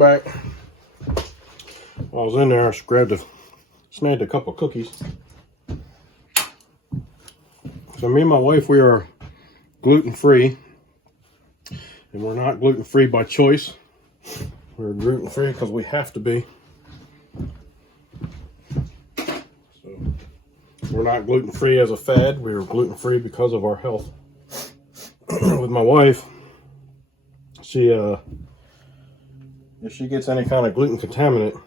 back. While I was in there, I snagged a couple cookies. So me and my wife, we are gluten-free. And we're not gluten-free by choice. We're gluten-free because we have to be. So we're not gluten-free as a fad. We're gluten-free because of our health. With my wife, if she gets any kind of gluten contaminant,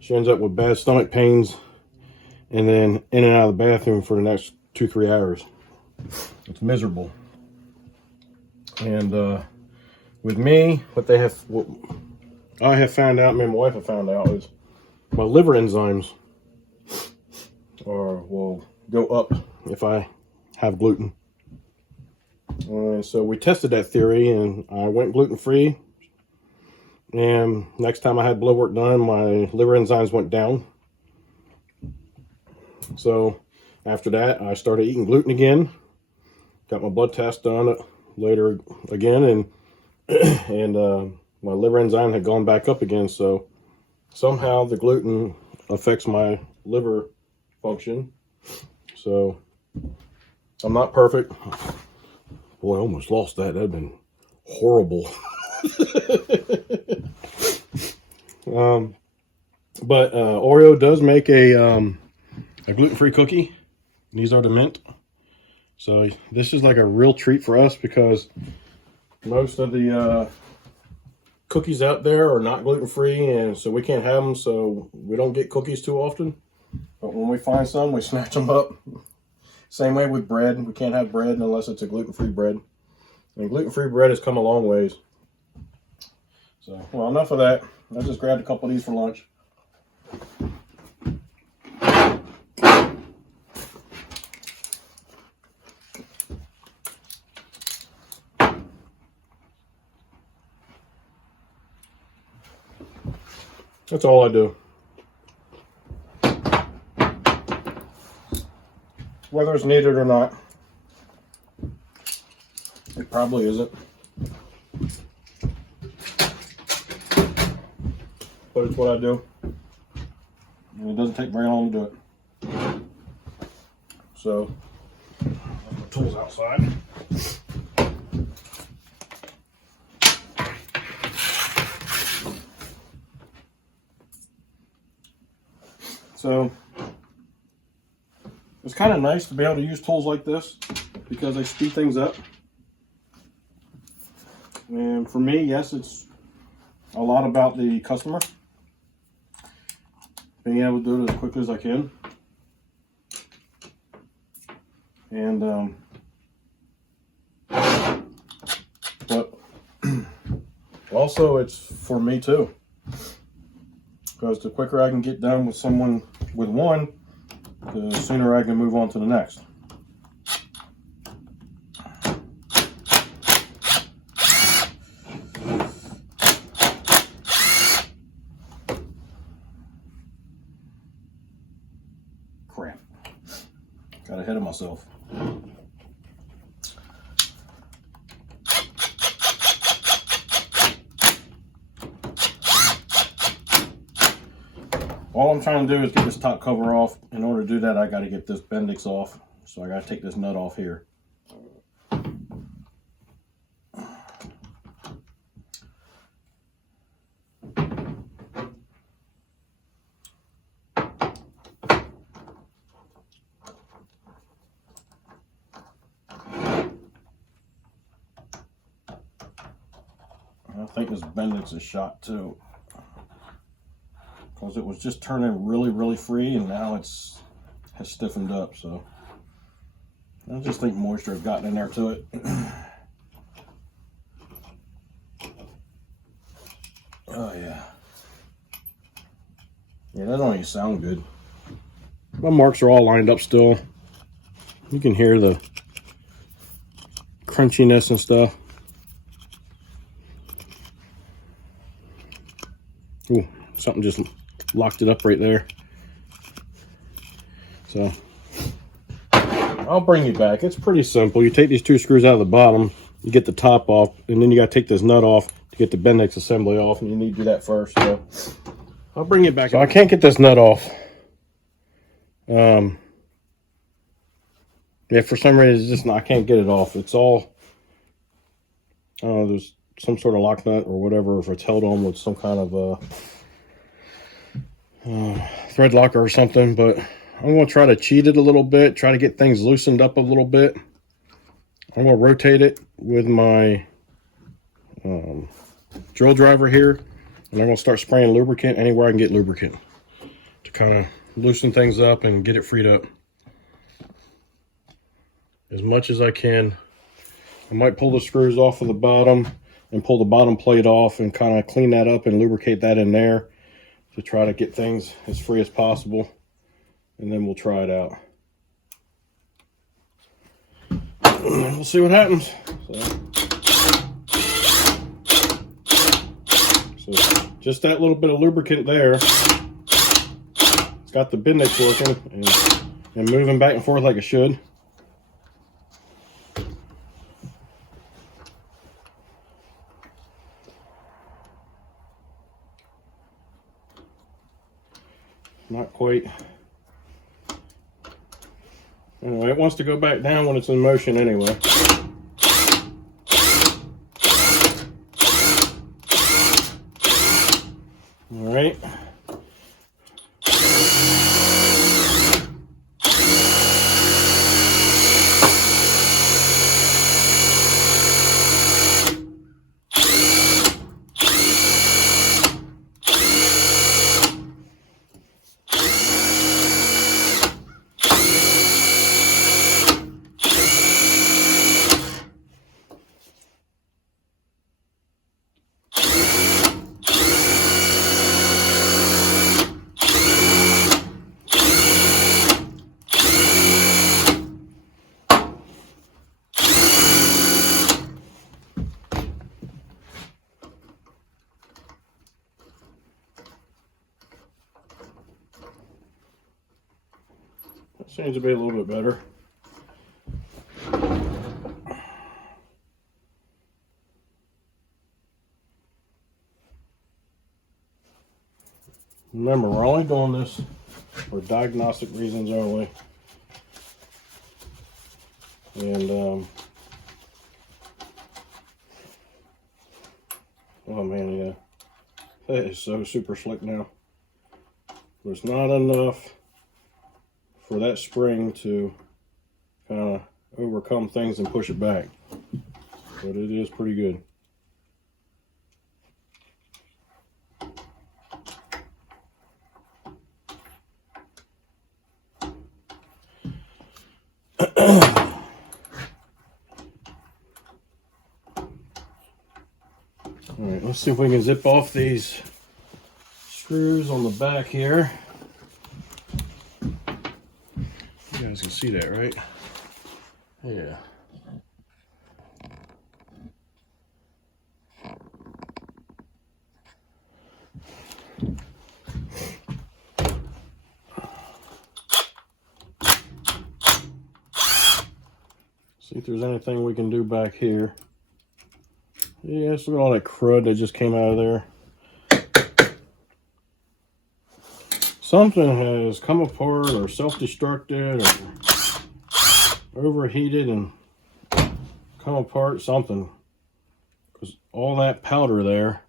she ends up with bad stomach pains and then in and out of the bathroom for the next 2-3 hours. It's miserable. And with me, what I have found out, me and my wife have found out, is my liver enzymes will go up if I have gluten. So we tested that theory, and I went gluten-free. And next time I had blood work done, my liver enzymes went down. So after that, I started eating gluten again. Got my blood test done later again, and my liver enzyme had gone back up again. So somehow the gluten affects my liver function. So I'm not perfect. Boy, I almost lost that. That'd been horrible. But Oreo does make a gluten-free cookie. These are the mint. So this is like a real treat for us because most of the cookies out there are not gluten-free, and so we can't have them, so we don't get cookies too often. But when we find some, we snatch them up. Same way with bread. We can't have bread unless it's a gluten-free bread. And gluten-free bread has come a long ways. So, well, enough of that. I just grabbed a couple of these for lunch. That's all I do. Whether it's needed or not, it probably isn't. But it's what I do. And it doesn't take very long to do it. So, I'll put my tools outside. So, it's kind of nice to be able to use tools like this because they speed things up. And for me, yes, it's a lot about the customer. Being able to do it as quickly as I can. And, but also it's for me too. Because the quicker I can get done with someone with one, the sooner I can move on to the next. Crap. Got ahead of myself. All I'm trying to do is get this top cover off. In order to do that, I got to get this Bendix off. So I got to take this nut off here. I think this Bendix is shot too. Because it was just turning really free, and now has stiffened up. So I just think moisture has gotten in there to it. Oh yeah, that don't even sound good. My marks are all lined up still. You can hear the crunchiness and stuff. Ooh, something just locked it up right there. So I'll bring you back. It's pretty simple. You take these two screws out of the bottom, you get the top off, and then you got to take this nut off to get the Bendix assembly off, and you need to do that first. So I'll bring it back. So I can't get this nut off. Yeah, for some reason, it's just not, I can't get it off. It's all, I don't know, there's some sort of lock nut or whatever, if it's held on with some kind of thread locker or something. But I'm going to try to cheat it a little bit, try to get things loosened up a little bit. I'm going to rotate it with my drill driver here, and I'm going to start spraying lubricant anywhere I can get lubricant to kind of loosen things up and get it freed up as much as I can. I might pull the screws off of the bottom and pull the bottom plate off and kind of clean that up and lubricate that in there to try to get things as free as possible, and then we'll try it out. We'll see what happens. So just that little bit of lubricant there, it's got the Bendix working and moving back and forth like it should. Not quite. Anyway, it wants to go back down when it's in motion anyway. All right. Seems to be a little bit better. Remember, we're only doing this for diagnostic reasons only. And, oh man, yeah. That is so super slick now. There's not enough for that spring to kind of overcome things and push it back. But it is pretty good. Alright, let's see if we can zip off these screws on the back here. You guys can see that, right? Yeah. See if there's anything we can do back here. Yeah, look at all that crud that just came out of there. Something has come apart or self-destructed or overheated and come apart, something. Because all that powder there,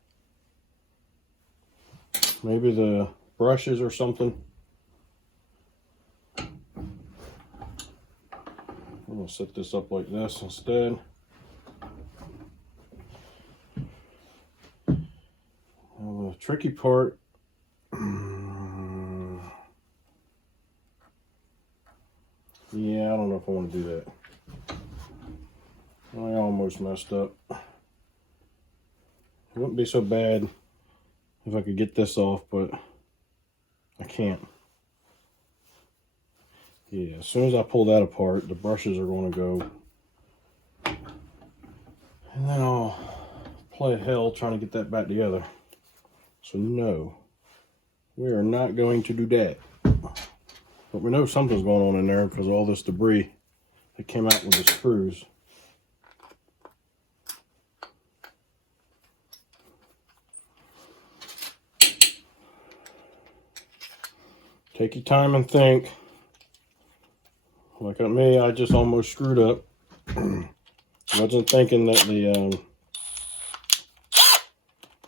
maybe the brushes or something. I'm going to set this up like this instead. Now the tricky part, yeah, I don't know if I want to do that. I almost messed up. It wouldn't be so bad if I could get this off, but I can't. Yeah, as soon as I pull that apart, the brushes are going to go. And then I'll play hell trying to get that back together. So no, we are not going to do that. But we know something's going on in there because of all this debris that came out with the screws. Take your time and think. Like at me, I just almost screwed up. Wasn't thinking that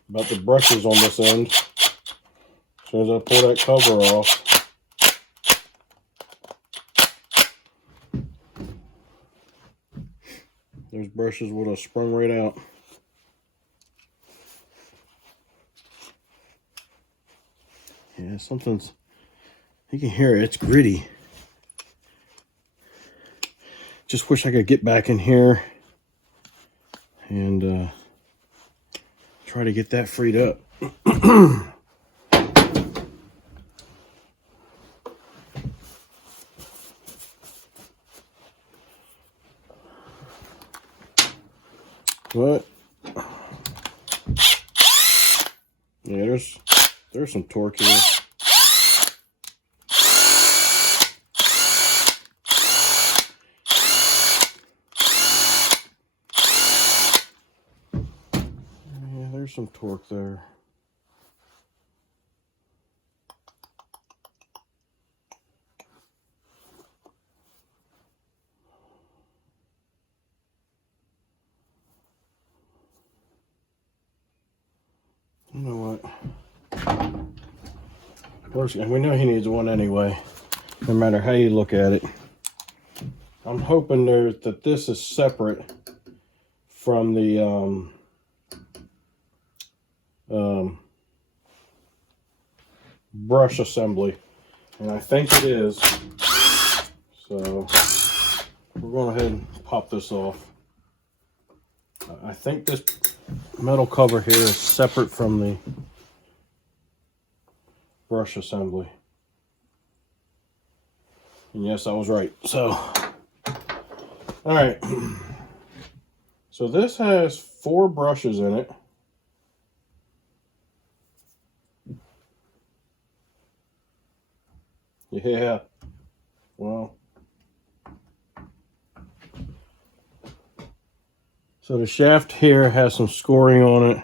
about the brushes on this end. As soon as I pull that cover off, those brushes would have sprung right out. Yeah, something's, you can hear it, it's gritty. Just wish I could get back in here and try to get that freed up. But yeah, there's some torque here. Yeah, there's some torque there. You know what? And we know he needs one anyway, no matter how you look at it. I'm hoping that this is separate from the brush assembly, and I think it is. So we're going ahead and pop this off. I think this metal cover here is separate from the brush assembly. And yes, I was right. So, all right. So this has 4 brushes in it. Yeah. Well. So the shaft here has some scoring on it.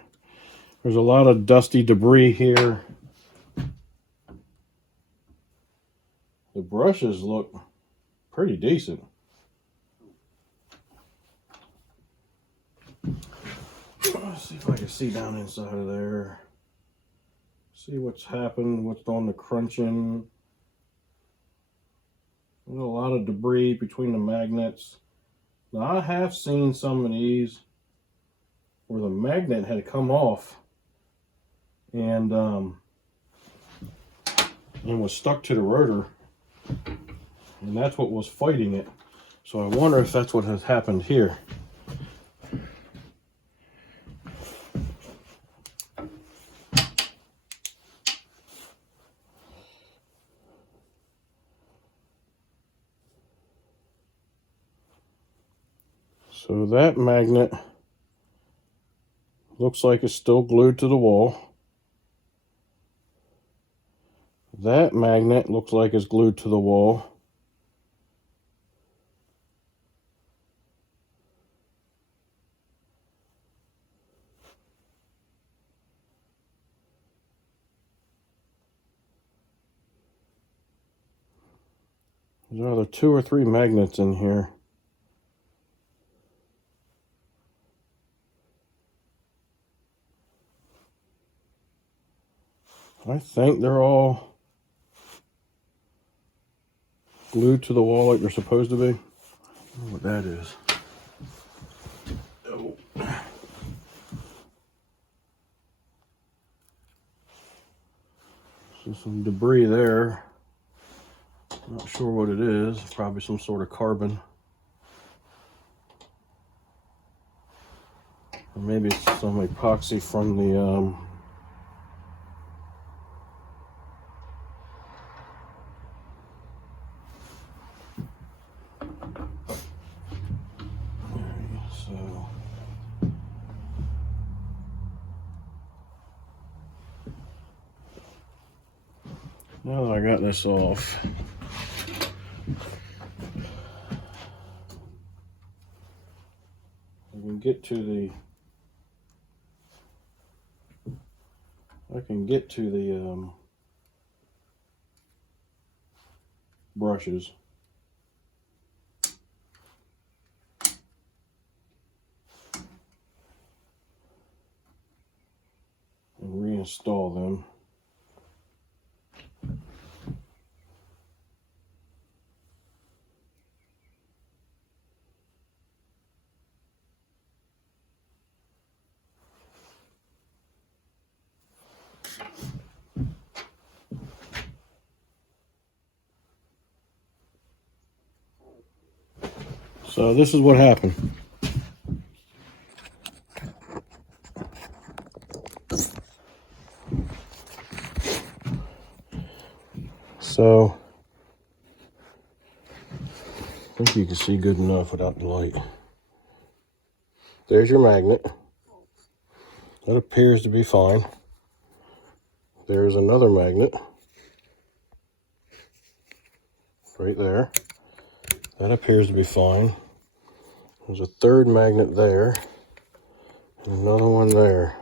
There's a lot of dusty debris here. The brushes look pretty decent. Let's see if I can see down inside of there. See what's happened, what's on the crunching. There's a lot of debris between the magnets. Now I have seen some of these where the magnet had come off and was stuck to the rotor, and that's what was fighting it. So I wonder if that's what has happened here. So that magnet looks like it's still glued to the wall. That magnet looks like it's glued to the wall. There's either 2 or 3 magnets in here. I think they're all glued to the wall like they're supposed to be. I don't know what that is. Oh. So some debris there. Not sure what it is. Probably some sort of carbon. Or maybe it's some epoxy from the now that I got this off, I can get to the brushes. And reinstall them. So this is what happened. So I think you can see good enough without the light. There's your magnet. That appears to be fine. There's another magnet right there. That appears to be fine. There's a third magnet there, and another one there.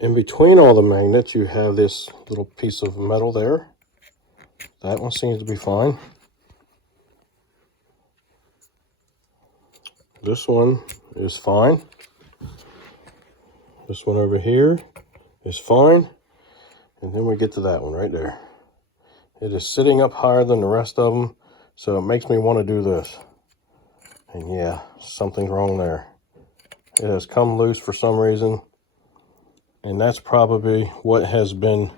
In between all the magnets, you have this little piece of metal there. That one seems to be fine. This one is fine. This one over here is fine. And then we get to that one right there. It is sitting up higher than the rest of them, so it makes me want to do this. And yeah, something's wrong there. It has come loose for some reason. And that's probably what has been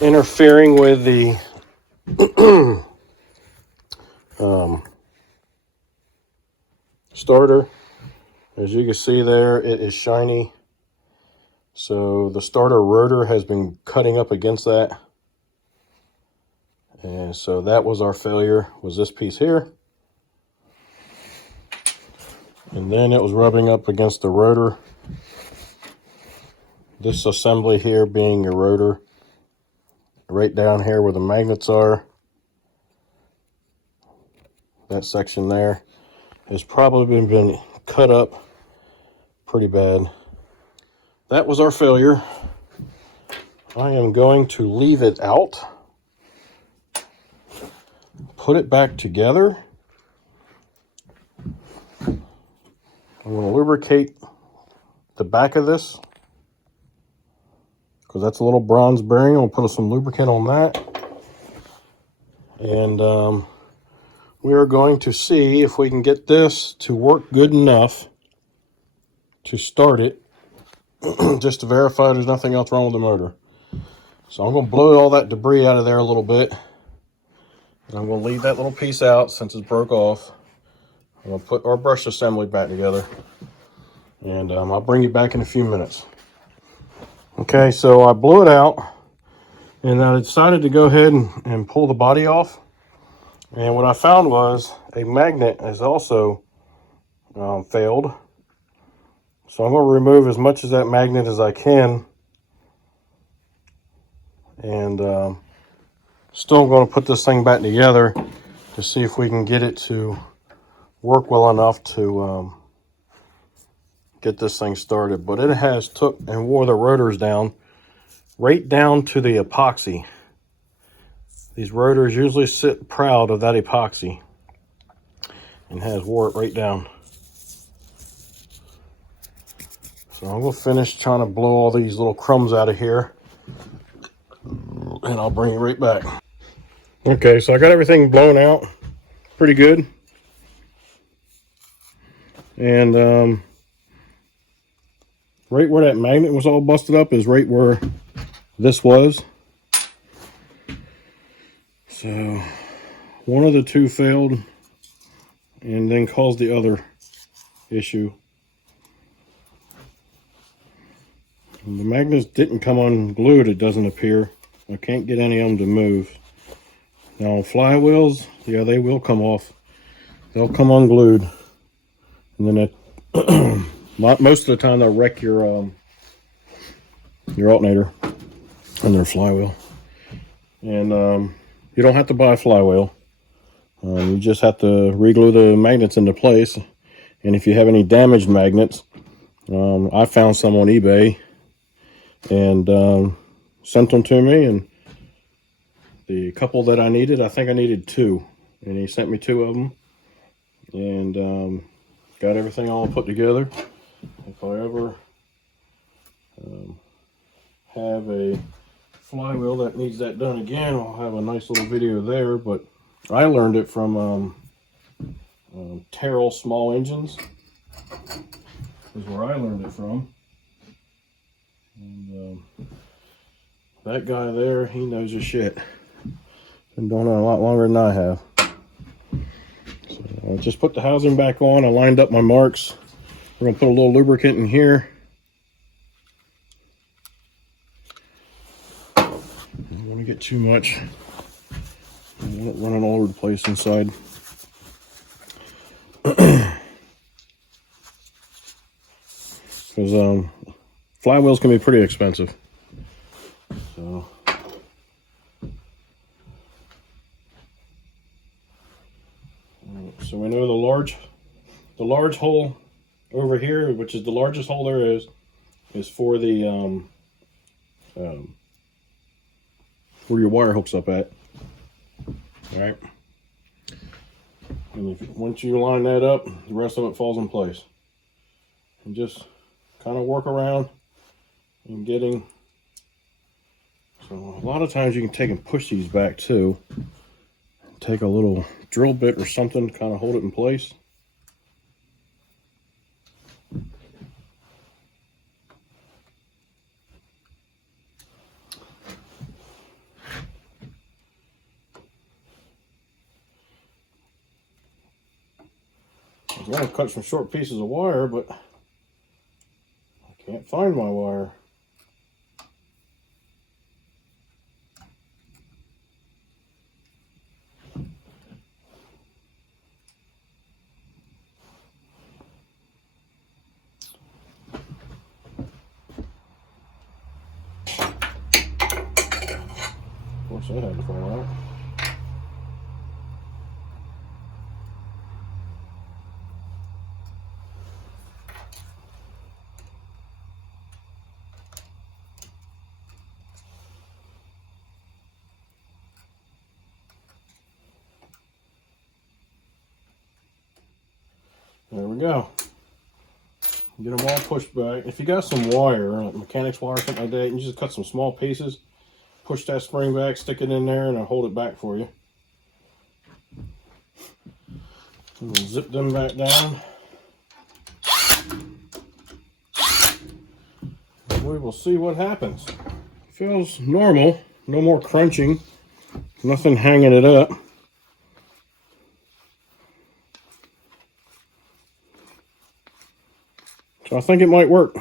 interfering with the starter. As you can see there, it is shiny. So the starter rotor has been cutting up against that. And so that was our failure, was this piece here. And then it was rubbing up against the rotor. This assembly here being your rotor. Right down here where the magnets are. That section there has probably been cut up pretty bad. That was our failure. I am going to leave it out. Put it back together. I'm going to lubricate the back of this because that's a little bronze bearing. I'll put some lubricant on that. And we are going to see if we can get this to work good enough to start it, just to verify there's nothing else wrong with the motor. So I'm going to blow all that debris out of there a little bit. And I'm going to leave that little piece out since it's broke off. I'm going to put our brush assembly back together. And I'll bring you back in a few minutes. Okay, so I blew it out. And I decided to go ahead and pull the body off. And what I found was a magnet has also failed. So I'm going to remove as much of that magnet as I can. And still going to put this thing back together to see if we can get it to work well enough to get this thing started. But it has took and wore the rotors down, right down to the epoxy. These rotors usually sit proud of that epoxy and has wore it right down. So I'm going to finish trying to blow all these little crumbs out of here and I'll bring you right back. Okay, so I got everything blown out pretty good. And right where that magnet was all busted up is right where this was. So one of the two failed and then caused the other issue. And the magnets didn't come unglued, it doesn't appear. I can't get any of them to move. Now flywheels, yeah, they will come off. They'll come unglued. And then most of the time they'll wreck your alternator and their flywheel. And you don't have to buy a flywheel. You just have to re-glue the magnets into place. And if you have any damaged magnets, I found some on eBay and sent them to me, and the couple that I needed. I think I needed 2, and he sent me 2 of them, and got everything all put together. If I ever have a flywheel that needs that done again, I'll have a nice little video there. But I learned it from Terrell Small Engines is where I learned it from. And that guy there, he knows his shit. Been doing it a lot longer than I have. So I just put the housing back on. I lined up my marks. We're gonna put a little lubricant in here. I don't want to get too much. I don't want it running all over the place inside. Because flywheels can be pretty expensive. So we know the large hole over here, which is the largest hole there is for the where your wire hooks up at. All right. And once you line that up, the rest of it falls in place. And just kind of work around and getting. So a lot of times you can take and push these back too. Take a little drill bit or something to kind of hold it in place. I was going to cut some short pieces of wire, but I can't find my wire. Of course, that had to fall out. There we go. Get them all pushed back. If you got some wire, like mechanics wire or something like that, you just cut some small pieces, push that spring back, stick it in there, and I'll hold it back for you. And we'll zip them back down. And we will see what happens. Feels normal. No more crunching. Nothing hanging it up. So I think it might work.